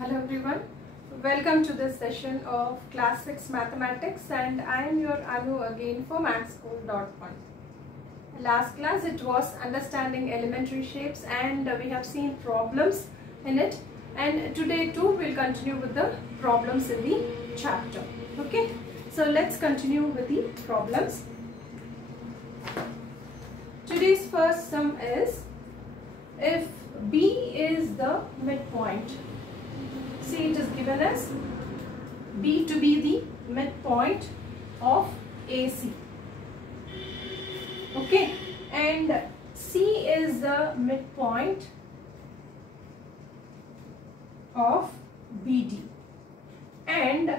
Hello everyone, welcome to this session of Class 6 Mathematics, and I am your Anu again for mathschool.1. Last class it was understanding elementary shapes and we have seen problems in it, and today too we'll continue with the problems in the chapter. Okay, so let's continue with the problems. Today's first sum is, if B is the midpoint, see it is given as B to be the midpoint of AC, okay, and C is the midpoint of BD, and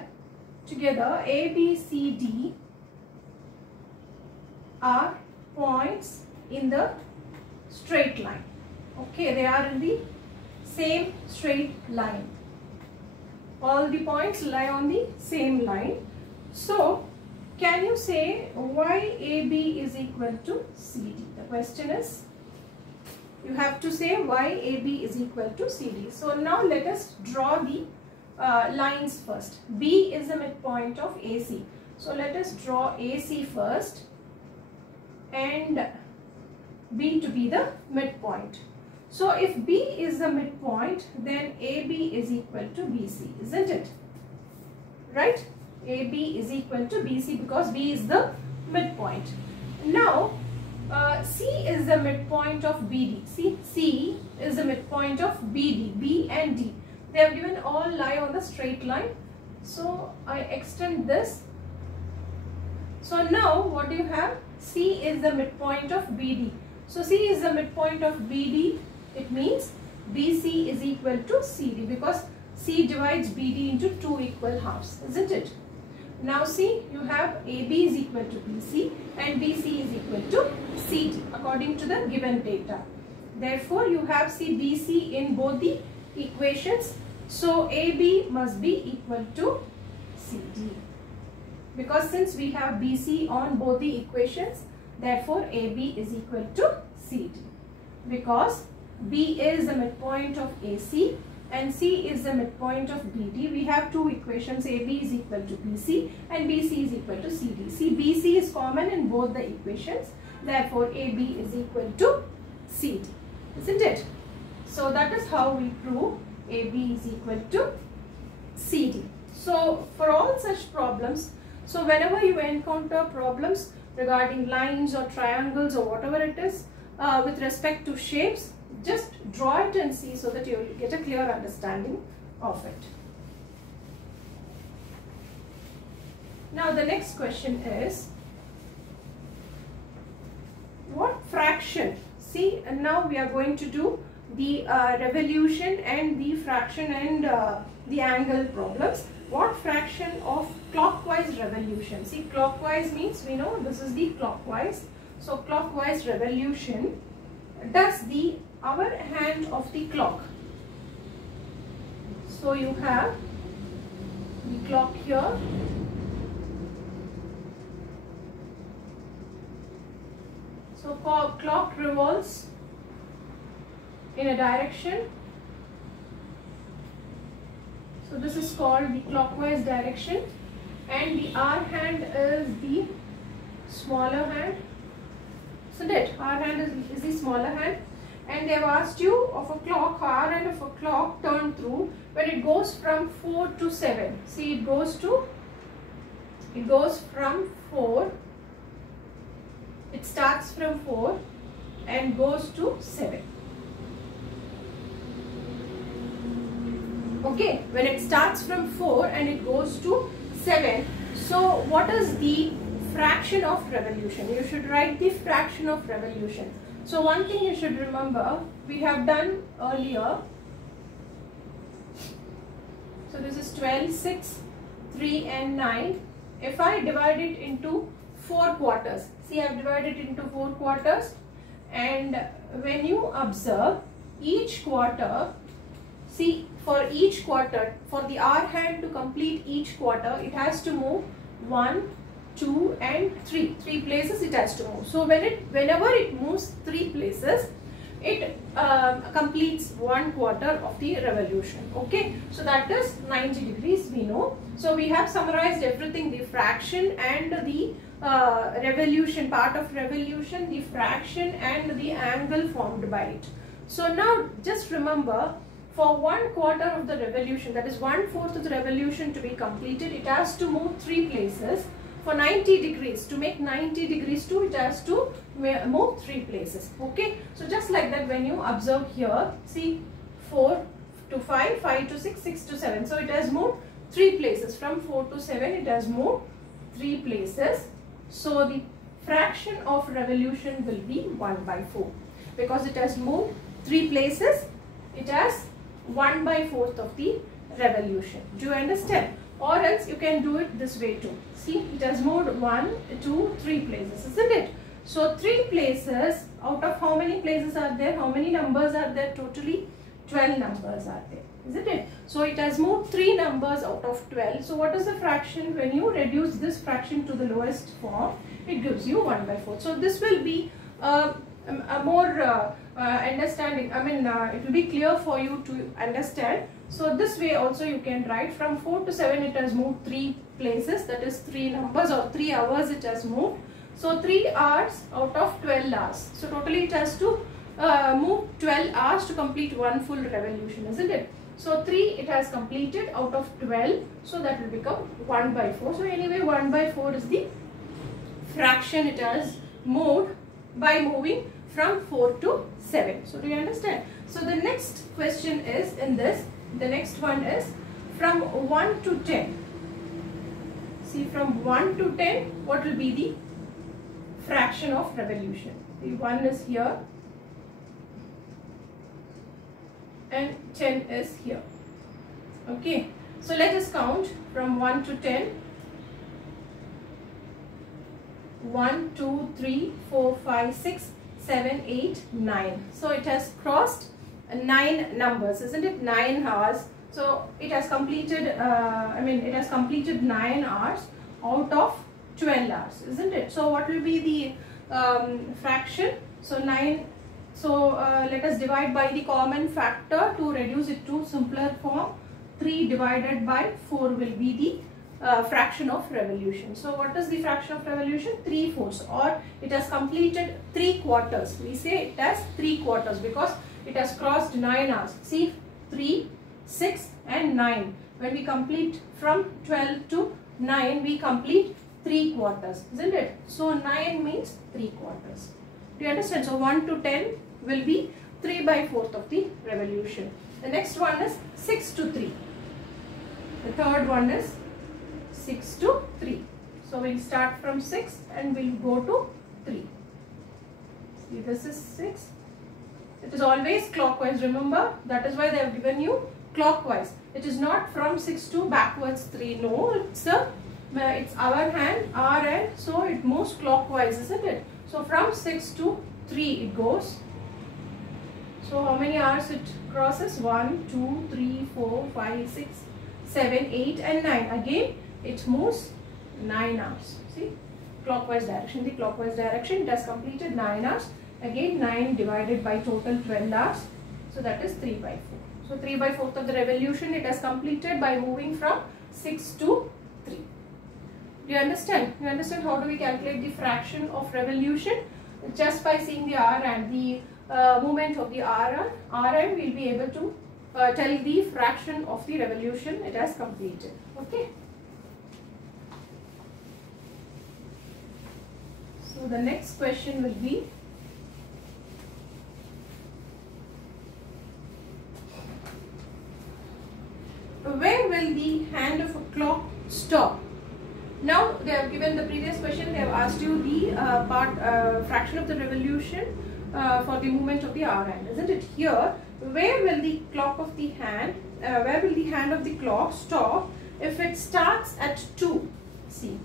together A, B, C, D are points in the straight line. Okay, they are in the same straight line. All the points lie on the same line. So, can you say why AB is equal to CD? The question is, you have to say why AB is equal to CD. So, now let us draw the lines first. B is the midpoint of AC. So, let us draw AC first and B to be the midpoint. So, if B is the midpoint, then AB is equal to BC, isn't it? Right? AB is equal to BC because B is the midpoint. Now, C is the midpoint of BD. See, C is the midpoint of BD. B and D, they have given all lie on the straight line. So, I extend this. So, now what do you have? C is the midpoint of BD. So, C is the midpoint of BD. It means BC is equal to CD because C divides BD into two equal halves, isn't it? Now see, you have AB is equal to BC and BC is equal to CD according to the given data. Therefore, you have BC in both the equations. So, AB must be equal to CD. Because since we have BC on both the equations, therefore AB is equal to CD. Because B is the midpoint of AC and C is the midpoint of BD. We have two equations, AB is equal to BC and BC is equal to CD. See, BC is common in both the equations. Therefore, AB is equal to CD, isn't it? So, that is how we prove AB is equal to CD. So, for all such problems, so whenever you encounter problems regarding lines or triangles or whatever it is with respect to shapes, just draw it and see so that you will get a clear understanding of it. Now the next question is, what fraction? See, and now we are going to do the revolution and the fraction and the angle problems. What fraction of clockwise revolution? See, clockwise means we know this is the clockwise. So clockwise revolution does the hour hand of the clock. So you have the clock here. So clock revolves in a direction. So this is called the clockwise direction, and the hour hand is the smaller hand. So that hour hand is the smaller hand. And they have asked you of a clock, hour end of a clock turn through when it goes from 4 to 7. See, it goes from 4, it starts from 4 and goes to 7. Okay, when it starts from 4 and it goes to 7, so what is the fraction of revolution? You should write the fraction of revolution. So one thing you should remember, we have done earlier. So this is 12, 6, 3 and 9. If I divide it into 4 quarters, see, I have divided it into 4 quarters, and when you observe each quarter, see, for each quarter, for the hour hand to complete each quarter, it has to move 1, 2 and 3 places it has to move. So whenever it moves 3 places, it completes 1/4 of the revolution. Okay, so that is 90 degrees we know. So we have summarized everything, the fraction and the revolution, part of revolution, the fraction and the angle formed by it. So now just remember, for 1/4 of the revolution, that is 1/4 of the revolution to be completed, it has to move 3 places. For 90 degrees, to make 90 degrees too, it has to move 3 places. Okay, so just like that, when you observe here, see 4 to 5, 5 to 6, 6 to 7. So it has moved 3 places. From 4 to 7, it has moved 3 places. So the fraction of revolution will be 1/4. Because it has moved 3 places, it has 1/4 of the revolution. Do you understand? Or else you can do it this way too. See, it has moved 1, 2, 3 places, isn't it? So 3 places, out of how many places are there? How many numbers are there? Totally 12 numbers are there, isn't it? So it has moved 3 numbers out of 12. So what is the fraction? When you reduce this fraction to the lowest form, it gives you 1/4. So this will be a more understanding. I mean, it will be clear for you to understand. So this way also you can write, from 4 to 7 it has moved 3 places, that is 3 numbers, or 3 hours it has moved. So 3 hours out of 12 hours. So totally it has to move 12 hours to complete one full revolution, isn't it? So 3 it has completed out of 12, so that will become 1/4. So anyway, 1/4 is the fraction it has moved by moving from 4 to 7. So do you understand? So the next question is in this. The next one is from 1 to 10. See, from 1 to 10, what will be the fraction of revolution? The 1 is here and 10 is here. Okay, so let us count from 1 to 10. 1, 2, 3, 4, 5, 6, 7, 8, 9. So it has crossed 9 numbers, isn't it? 9 hours. So it has completed, it has completed 9 hours out of 12 hours, isn't it? So what will be the fraction? So 9. So let us divide by the common factor to reduce it to simpler form. 3 divided by 4 will be the fraction of revolution. So what is the fraction of revolution? 3/4, or it has completed 3/4. We say it has 3/4 because it has crossed 9 hours. See, 3, 6 and 9. When we complete from 12 to 9, we complete 3/4, isn't it? So 9 means 3/4. Do you understand? So 1 to 10 will be 3/4 of the revolution. The next one is 6 to 3. The third one is 6 to 3. So we'll start from 6 and we'll go to 3. See, this is 6. It is always clockwise, remember? That is why they have given you clockwise. It is not from 6 to backwards 3. No, it's our hand, so it moves clockwise, isn't it? So from 6 to 3 it goes. So how many hours it crosses? 1, 2, 3, 4, 5, 6, 7, 8 and 9. Again it moves 9 hours. See, clockwise direction, the clockwise direction. It has completed 9 hours. Again 9 divided by total 12 hours. So that is 3/4. So 3/4 of the revolution it has completed by moving from 6 to 3. Do you understand? You understand how do we calculate the fraction of revolution? Just by seeing the R and the movement of the RM, we will be able to tell the fraction of the revolution it has completed. Okay. So the next question will be, when will the hand of a clock stop? Now they have given the previous question, they have asked you the fraction of the revolution for the movement of the R hand, isn't it? Here, where will the clock of the hand, where will the hand of the clock stop if it starts at 2? See,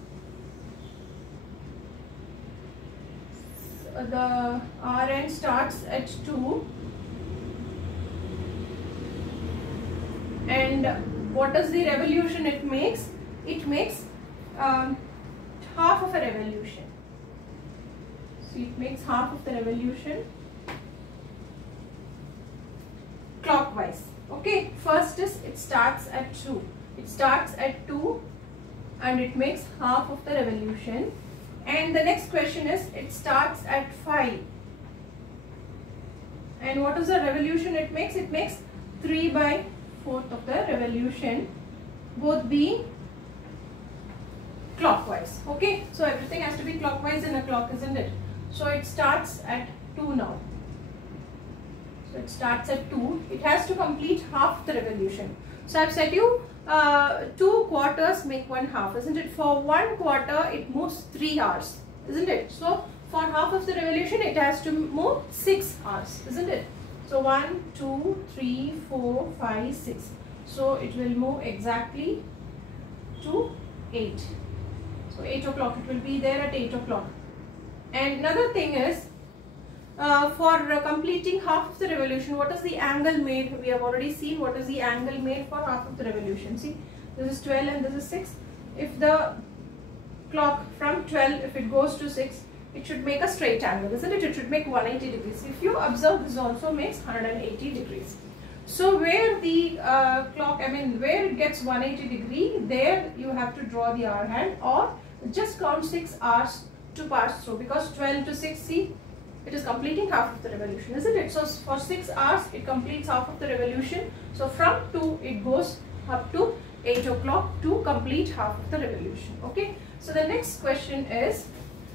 the R end starts at 2, and what is the revolution it makes? It makes half of a revolution. So it makes half of the revolution. clockwise. Okay, first is it starts at 2. It starts at 2 and it makes half of the revolution. And the next question is it starts at 5. And what is the revolution it makes? It makes 3/4 of the revolution, both being clockwise. Okay, so everything has to be clockwise in a clock, isn't it? So it starts at 2 now. So it starts at 2. It has to complete half the revolution. So I've said you 2 quarters make 1 half, isn't it? For 1 quarter it moves 3 hours, isn't it? So for half of the revolution it has to move 6 hours, isn't it? So 1, 2, 3, 4, 5, 6. So it will move exactly to 8. So 8 o'clock, it will be there at 8 o'clock. And another thing is, for completing half of the revolution, what is the angle made? We have already seen what is the angle made for half of the revolution. See, this is 12 and this is 6. If the clock from 12, if it goes to 6, it should make a straight angle, isn't it? It should make 180 degrees. If you observe, this also makes 180 degrees. So where the where it gets 180 degree, there you have to draw the hour hand, or just count 6 hours to pass through, because 12 to 6, see, it is completing half of the revolution, isn't it? So for 6 hours it completes half of the revolution. So from 2 it goes up to 8 o'clock to complete half of the revolution. Okay, so the next question is,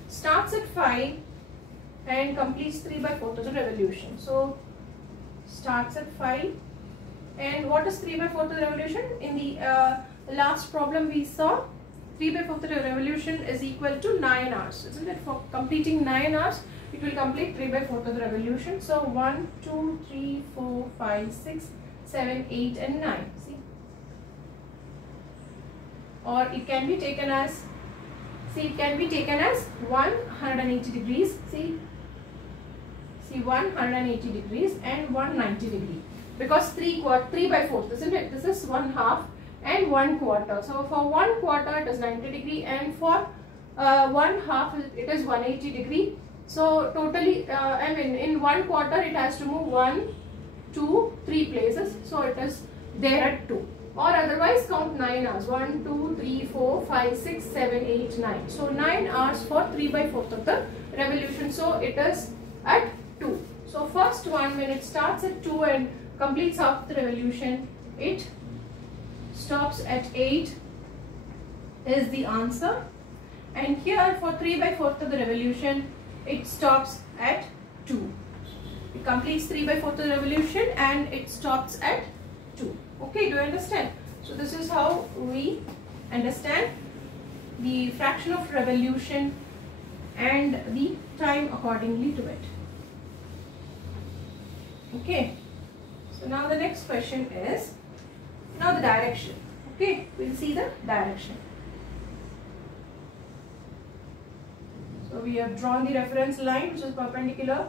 starts at 5 and completes 3/4 of the revolution. So starts at 5, and what is 3/4 of the revolution? In the last problem we saw, 3/4 of the revolution is equal to 9 hours, isn't it? For completing 9 hours, it will complete 3/4 of the revolution. So 1, 2, 3, 4, 5, 6, 7, 8 and 9. See? Or it can be taken as, see, it can be taken as 180 degrees. See, 180 degrees and 190 degree, because 3/4, isn't it? This is 1/2 and 1/4. So for 1/4 it is 90 degree, and for 1/2 it is 180 degree. So totally, in 1/4 it has to move 1, 2, 3 places. So it is there at 2. Or otherwise count 9 hours. 1, 2, 3, 4, 5, 6, 7, 8, 9. So 9 hours for 3/4 of the revolution. So it is at 2. So first one, when it starts at 2 and completes half the revolution, it stops at 8 is the answer. And here for 3/4 of the revolution, it stops at 2. It completes 3/4 of the revolution and it stops at 2. Okay, do you understand? So this is how we understand the fraction of revolution and the time accordingly to it. Okay, so now the next question is, now the direction. Okay, we'll see the direction. So we have drawn the reference line, which is perpendicular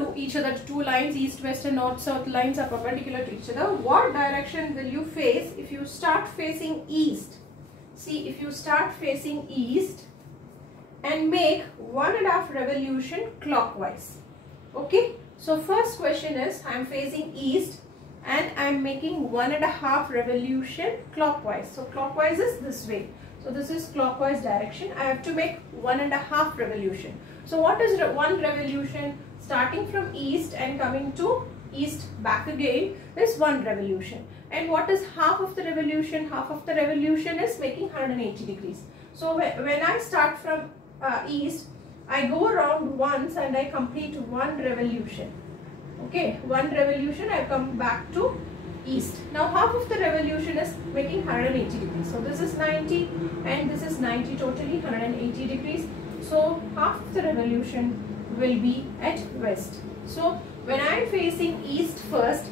to each other. Two lines, east, west and north, south lines are perpendicular to each other. What direction will you face if you start facing east? See, if you start facing east and make 1.5 revolution clockwise. Okay, so first question is, I am facing east and I am making 1.5 revolution clockwise. So clockwise is this way. So this is clockwise direction. I have to make 1.5 revolution. So what is 1 revolution? Starting from east and coming to east back again is 1 revolution. And what is half of the revolution? Half of the revolution is making 180 degrees. So when I start from east, I go around once and I complete 1 revolution. Okay, 1 revolution, I come back to east. Now half of the revolution is making 180 degrees. So this is 90 and this is 90, totally 180 degrees. So half of the revolution will be at west. So when I am facing east first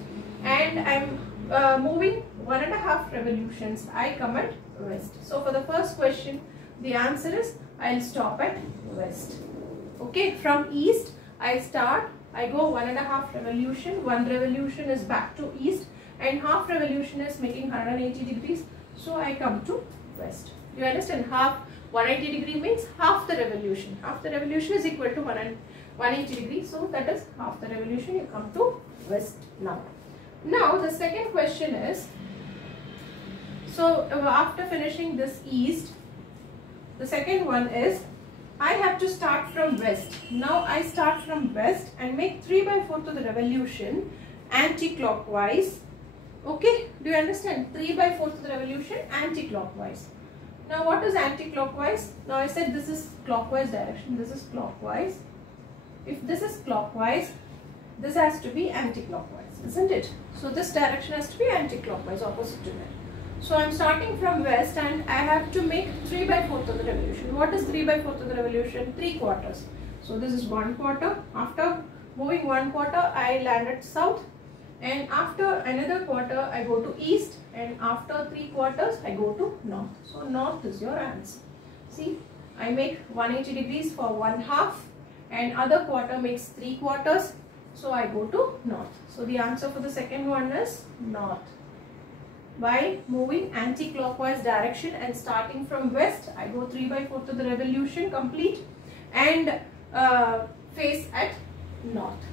and I am moving 1.5 revolutions, I come at west. So for the first question, the answer is, I will stop at west. Okay, from east I start, I go 1.5 revolution, 1 revolution is back to east and half revolution is making 180 degrees. So I come to west. You understand? 180 degree means half the revolution. Half the revolution is equal to 180 degrees. So that is half the revolution. You come to west now. Now the second question is, so after finishing this east, the second one is, I have to start from west. Now I start from west and make 3/4 of the revolution anti-clockwise. Okay, do you understand? 3/4 of the revolution anti-clockwise. Now what is anti-clockwise? Now I said this is clockwise direction, this is clockwise. If this is clockwise, this has to be anti-clockwise, isn't it? So this direction has to be anti-clockwise, opposite to that. So I am starting from west and I have to make 3/4 of the revolution. What is 3/4 of the revolution? 3/4. So this is 1/4. After moving 1/4, I land at south, and after another quarter I go to east, and after 3/4 I go to north. So north is your answer. See, I make 180 degrees for 1/2 and other quarter makes 3/4. So I go to north. So the answer for the second one is north. By moving anti-clockwise direction and starting from west, I go 3/4 of the revolution complete and face at north.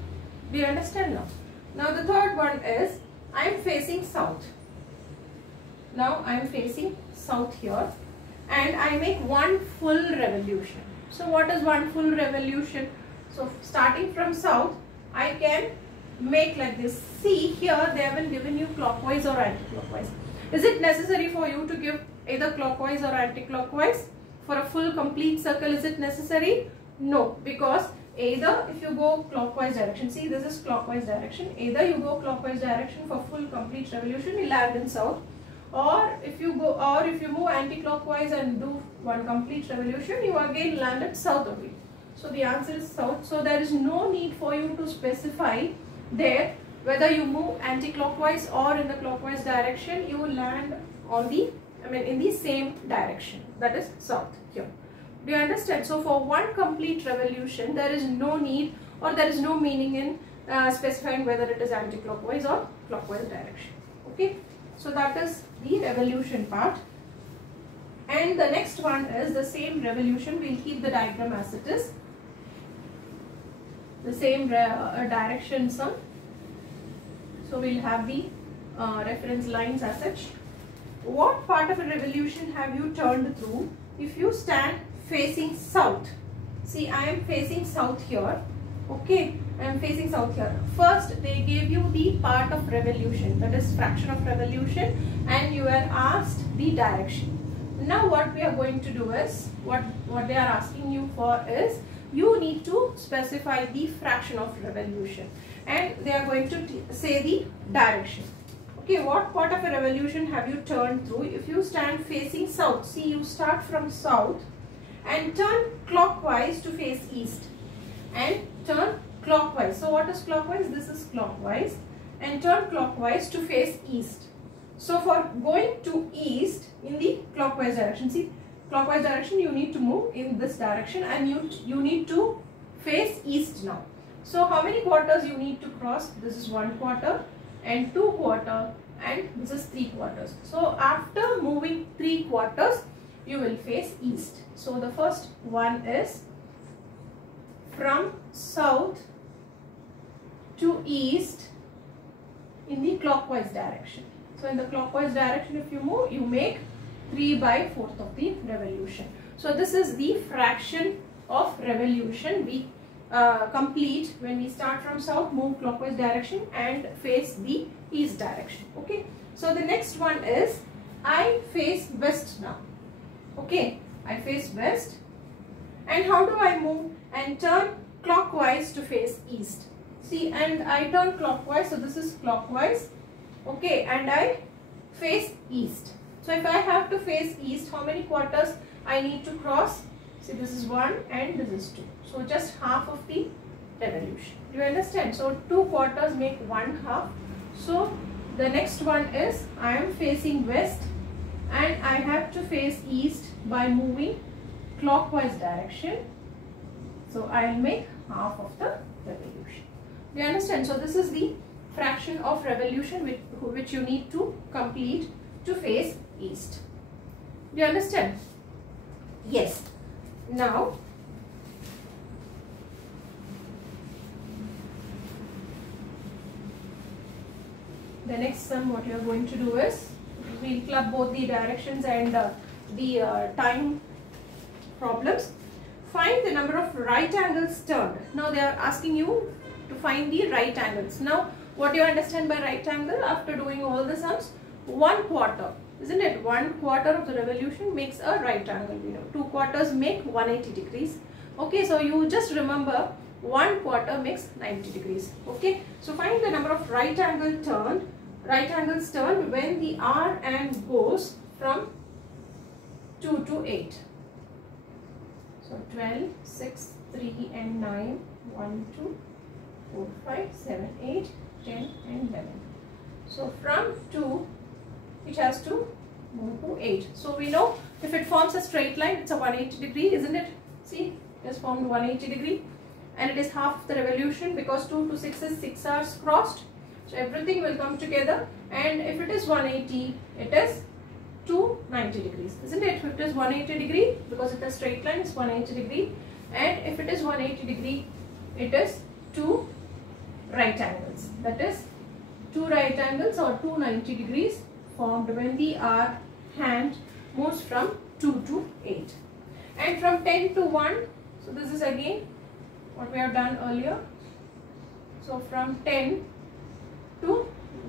Do you understand now? Now the third one is, I am facing south. Now I am facing south here and I make one full revolution. So what is one full revolution? So starting from south, I can make like this. See, here they haven't given you clockwise or anti-clockwise. Is it necessary for you to give either clockwise or anti-clockwise for a full complete circle? Is it necessary? No, because either if you go clockwise direction, see this is clockwise direction, either you go clockwise direction for full complete revolution, you land in south, or if you move anti-clockwise and do one complete revolution, you again land at south only. So the answer is south. So there is no need for you to specify there whether you move anti-clockwise or in the clockwise direction, you will land on the, in the same direction, that is south here. Do you understand? So for one complete revolution, there is no need or there is no meaning in specifying whether it is anti-clockwise or clockwise direction. Okay, so that is the revolution part. And the next one is the same revolution. We'll keep the diagram as it is. The same direction, sir. So we'll have the reference lines as such. What part of a revolution have you turned through if you stand facing south? See, I am facing south here. Okay, I am facing south here. First, they gave you the part of revolution, that is fraction of revolution, and you are asked the direction. Now what we are going to do is, what they are asking you for is, you need to specify the fraction of revolution and they are going to say the direction. Okay, what part of a revolution have you turned through if you stand facing south? See, you start from south and turn clockwise to face east and turn clockwise. So what is clockwise? This is clockwise, and turn clockwise to face east. So for going to east in the clockwise direction, see, clockwise direction you need to move in this direction and you need to face east now. So how many quarters you need to cross? This is 1 quarter and 2 quarter and this is 3 quarters. So after moving 3 quarters, you will face east. So the first one is from south to east in the clockwise direction. So in the clockwise direction, if you move, you make 3/4 of the revolution. So this is the fraction of revolution we complete when we start from south, move clockwise direction and face the east direction. Okay. So the next one is, I face west now. Okay, I face west, and how do I move and turn clockwise to face east? See, and I turn clockwise, so this is clockwise. Okay, and I face east. So if I have to face east, how many quarters I need to cross? See, this is 1 and this is 2. So just half of the revolution. Do you understand? So 2 quarters make 1/2. So the next one is, I am facing west and I have to face east by moving clockwise direction. So I will make half of the revolution. Do you understand? So this is the fraction of revolution which you need to complete to face east. Do you understand? Yes. Now the next sum what you are going to do is, we'll club both the directions and the time problems. Find the number of right angles turned. Now they are asking you to find the right angles. Now what do you understand by right angle after doing all the sums? 1/4, isn't it? 1/4 of the revolution makes a right angle. You know, 2 quarters make 180 degrees. Okay, so you just remember 1/4 makes 90 degrees. Okay, so find the number of right angles turned when the R and goes from 2 to 8. So 12, 6, 3 and 9, 1, 2, 4, 5, 7, 8, 10 and 11. So from 2 it has to move to 8. So we know if it forms a straight line, it's a 180 degree, isn't it? See, it has formed 180 degree and it is half the revolution because 2 to 6 is 6 hours crossed. So everything will come together, and if it is 180, it is 290 degrees, isn't it? If it is 180 degree, because it's a straight line, it's 180 degree, and if it is 180 degree, it is 2 right angles. That is 2 right angles or 290 degrees formed when the R hand moves from 2 to 8. And from 10 to 1, so this is again what we have done earlier. So from 10 to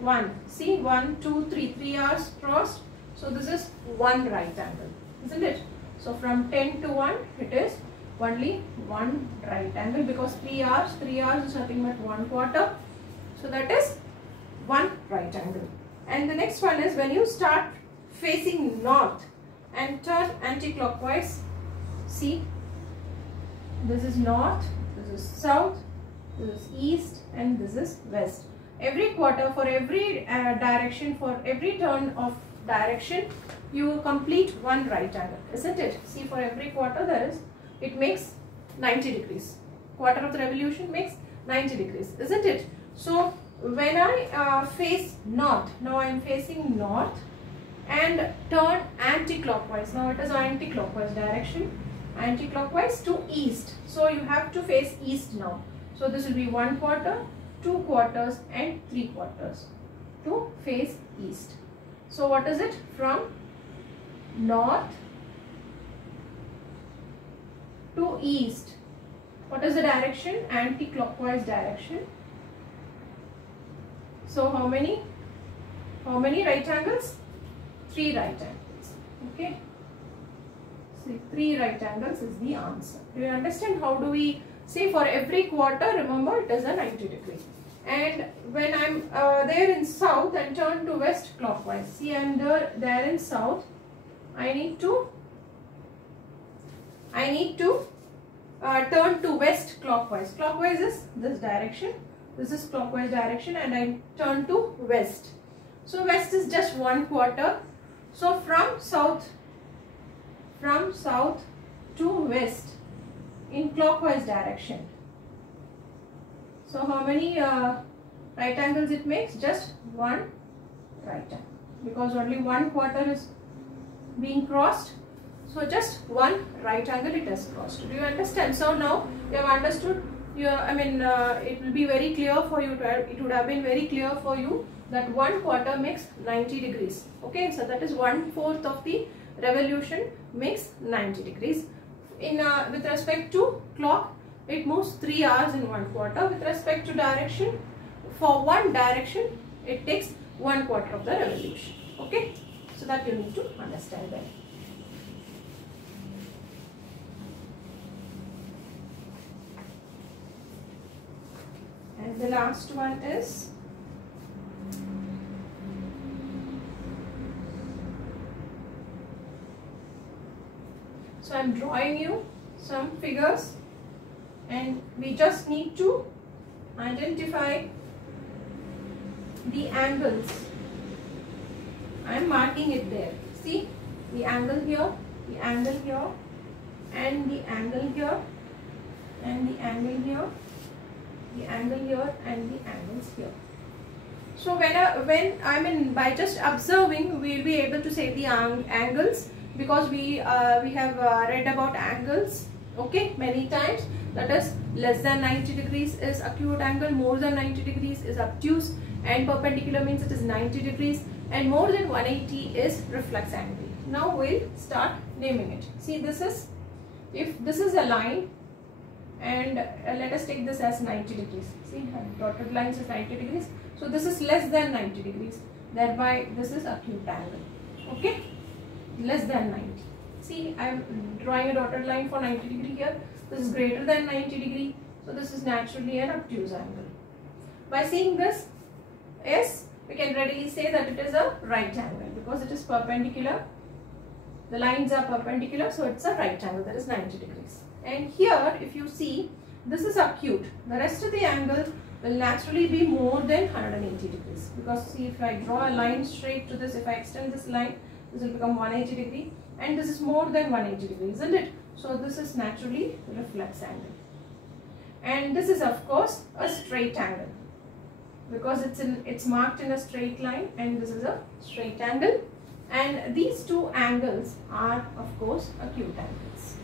1, see 1, 2, 3, 3 hours crossed. So this is 1 right angle, isn't it? So from 10 to 1, it is only 1 right angle because 3 hours is nothing but 1/4. So that is 1 right angle. And the next one is when you start facing north and turn anti-clockwise. See, this is north, this is south, this is east, and this is west. Every quarter, for every direction, for every turn of direction, you complete 1 right angle, isn't it? See, for every quarter it makes 90 degrees. Quarter of the revolution makes 90 degrees, isn't it? So when I face north, now I am facing north and turn anti-clockwise. Now it is anti-clockwise direction, anti-clockwise to east. So you have to face east now. So this will be 1/4, 2 quarters and 3 quarters to face east. So what is it? From north to east. What is the direction? Anti-clockwise direction. So how many right angles? 3 right angles. Okay. See, 3 right angles is the answer. Do you understand? How do we say for every quarter? Remember, it is a 90 degree. And when I am there in south and turn to west clockwise. See, I am there in south. I need to turn to west clockwise. Clockwise is this direction. This is clockwise direction, and I turn to west. So west is just 1/4. So from south to west in clockwise direction. So how many right angles it makes? Just 1 right angle, because only 1/4 is being crossed. So just 1 right angle it has crossed. Do you understand? So now you have understood. It will be very clear for you. It would have been very clear for you that 1/4 makes 90 degrees. Okay, so that is 1/4 of the revolution makes 90 degrees. In with respect to clock, it moves 3 hours in 1/4. With respect to direction, for 1 direction, it takes 1/4 of the revolution. Okay, so that you need to understand that. And the last one is so I am drawing you some figures, and we just need to identify the angles. I am marking it there. See, the angle here, the angle here, and the angle here, and the angle here, the angle here, and the angles here. So by just observing, we will be able to say the angles, because we have read about angles, okay, many times. that is less than 90 degrees is acute angle, more than 90 degrees is obtuse, and perpendicular means it is 90 degrees, and more than 180 is reflex angle. Now we'll start naming it. See, this is, if this is a line, and let us take this as 90 degrees. See, dotted lines is 90 degrees. So this is less than 90 degrees. Thereby this is acute angle. Okay, less than 90. See, I am drawing a dotted line for 90 degree here. This is greater than 90 degree. So this is naturally an obtuse angle. By seeing this, yes, we can readily say that it is a right angle because it is perpendicular. The lines are perpendicular, so it's a right angle, that is 90 degrees. And here, if you see, this is acute. The rest of the angle will naturally be more than 180 degrees. Because see, if I draw a line straight to this, if I extend this line, this will become 180 degree. And this is more than 180 degrees, isn't it? So this is naturally reflex angle. And this is of course a straight angle. Because it's marked in a straight line, and this is a straight angle. And these two angles are of course acute angles.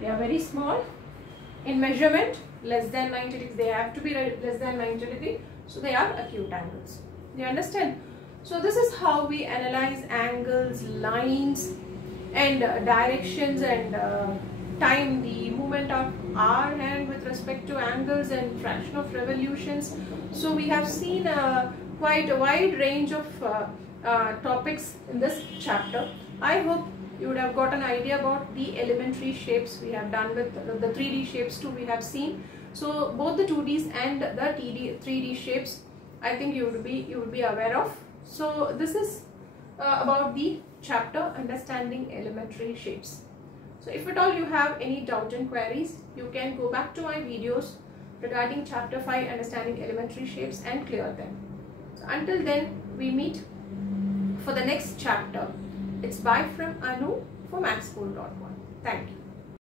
They are very small in measurement, less than 90 degrees. They have to be less than 90 degrees, so they are acute angles. You understand? So this is how we analyze angles, lines, and directions, and time, the movement of our hand with respect to angles and fraction of revolutions. So we have seen quite a wide range of topics in this chapter. I hope you would have got an idea about the elementary shapes we have done with the 3D shapes too we have seen. So both the 2Ds and the 3D shapes, I think you would be aware of. So this is about the chapter understanding elementary shapes. So if at all you have any doubt and queries, you can go back to my videos regarding chapter 5 understanding elementary shapes and clear them. So until then, we meet for the next chapter. It's bye from Anu for mathschool.1. Thank you.